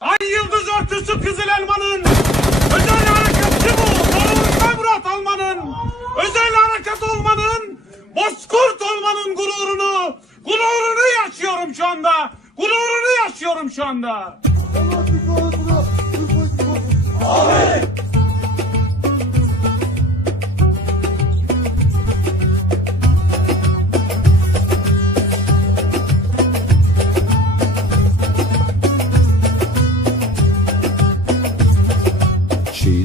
Ay yıldız örtüsü Kızıl Elma'nın özel harekatçı bu. Doğrulukta Murat Alman'ın özel harekat olmanın bozkurt olmanın gururunu gururunu yaşıyorum şu anda. Gururunu yaşıyorum şu anda.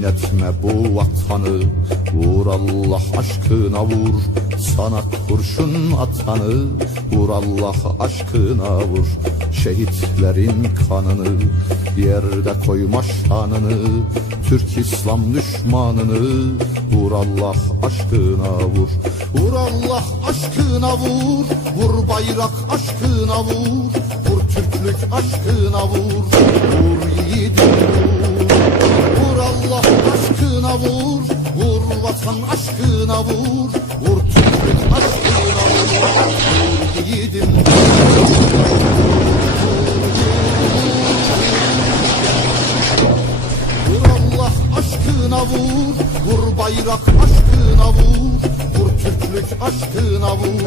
Çiğnetme bu vatanı Vur Allah aşkına vur. Sana kurşun atanı Vur Allah aşkına vur. Şehitlerin kanını Yerde koyma şanını. Türk İslam düşmanını Vur Allah aşkına vur. Vur Allah aşkına vur Vur bayrak aşkına vur. Vur Türklük aşkına vur Vur yiğidim aşkına vur Vur vatan aşkına vur. Vur Türklük aşkına vur. Vur yiğidim. Vur Allah aşkına vur. Vur bayrak aşkına vur. Vur Türklük aşkına vur.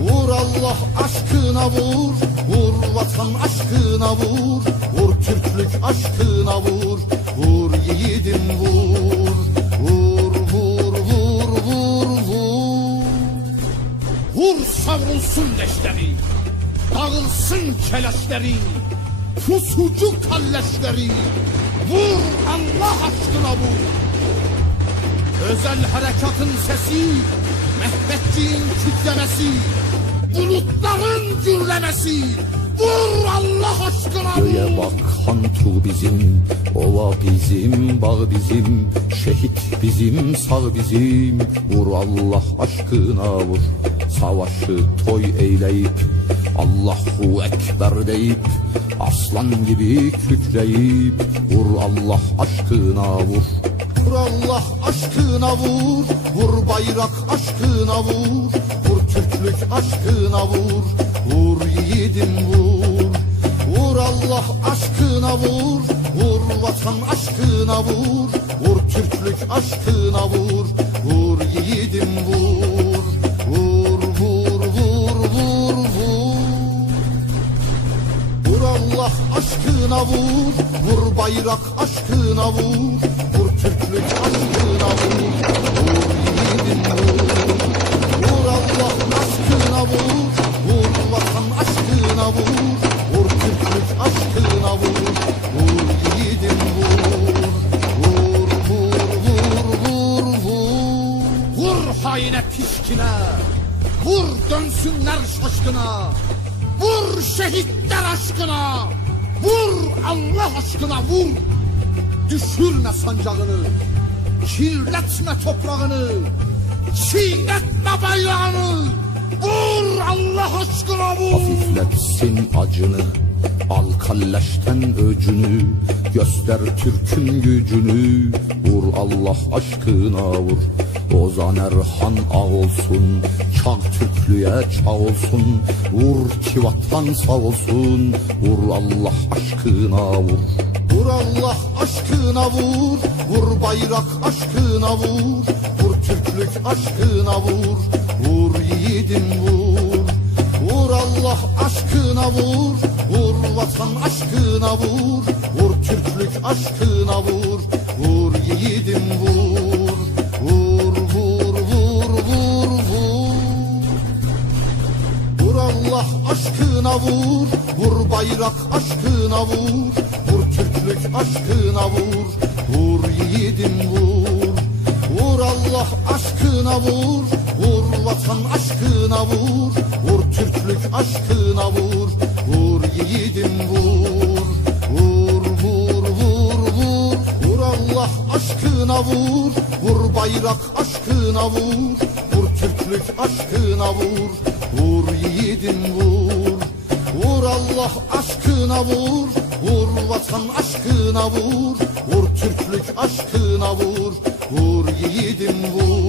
Vur Allah aşkına vur. Vur vatan aşkına vur. Vur Türklük aşkına Vur dağılsın keleşleri, pusucu kalleşleri. Vur Allah aşkına vur. Özel harekatın sesi, Mehmetçiğin kütlemesi, bulutların gürlemesi. Vur Allah aşkına Göğe vur. bak hantu bizim Ova bizim, bağ bizim Şehit bizim, sağ bizim Vur Allah aşkına vur Savaşı toy eyleyip Allahu Ekber deyip Aslan gibi kükreyip Vur Allah aşkına vur. Vur Allah aşkına vur Vur bayrak aşkına vur Vur Türklük aşkına vur Vur yiğidim vur. Vur Allah aşkına vur Vur vatan aşkına vur Vur Türklük aşkına vur vur Vur bayrak aşkına vur Vur Türklük aşkına vur Vur yiğidim vur Vur Allah aşkına vur Vur vatan aşkına vur Vur Türklük aşkına vur Vur yiğidim vur Vur vur vur vur vur. Vur haine pişkine, vur dönsünler şaşkına, vur şehitler aşkına, vur Allah aşkına vur. Düşürme sancağını, kirletme toprağını, çiğnetme bayrağını, vur Allah aşkına vur. Hafifletsin acını Al kalleşten öcünü Göster Türk'ün gücünü. Vur Allah aşkına vur. Ozan Erhan ağ olsun Çağ Türklüğe çağ olsun. Vur ki vatan sağ olsun Vur Allah aşkına vur. Vur Allah aşkına vur Vur bayrak aşkına vur. Vur Türklük aşkına vur Vur yiğidim vur. Vur Allah aşkına Vur vatan aşkına vur Vur Türklük aşkına vur Vur yiğidim vur Vur vur vur vur vur. Vur Allah aşkına vur Vur bayrak aşkına vur Vur Türklük aşkına vur Vur yiğidim vur. Vur Allah aşkına vur Vur vatan aşkına vur Vur Türklük aşkına vur yiğidim vur. Vur vur vur vur. Vur Allah aşkına vur. Vur bayrak aşkına vur. Vur Türklük aşkına vur. Vur yiğidim vur. Vur Allah aşkına vur. Vur vatan aşkına vur. Vur Türklük aşkına vur. Vur yiğidim vur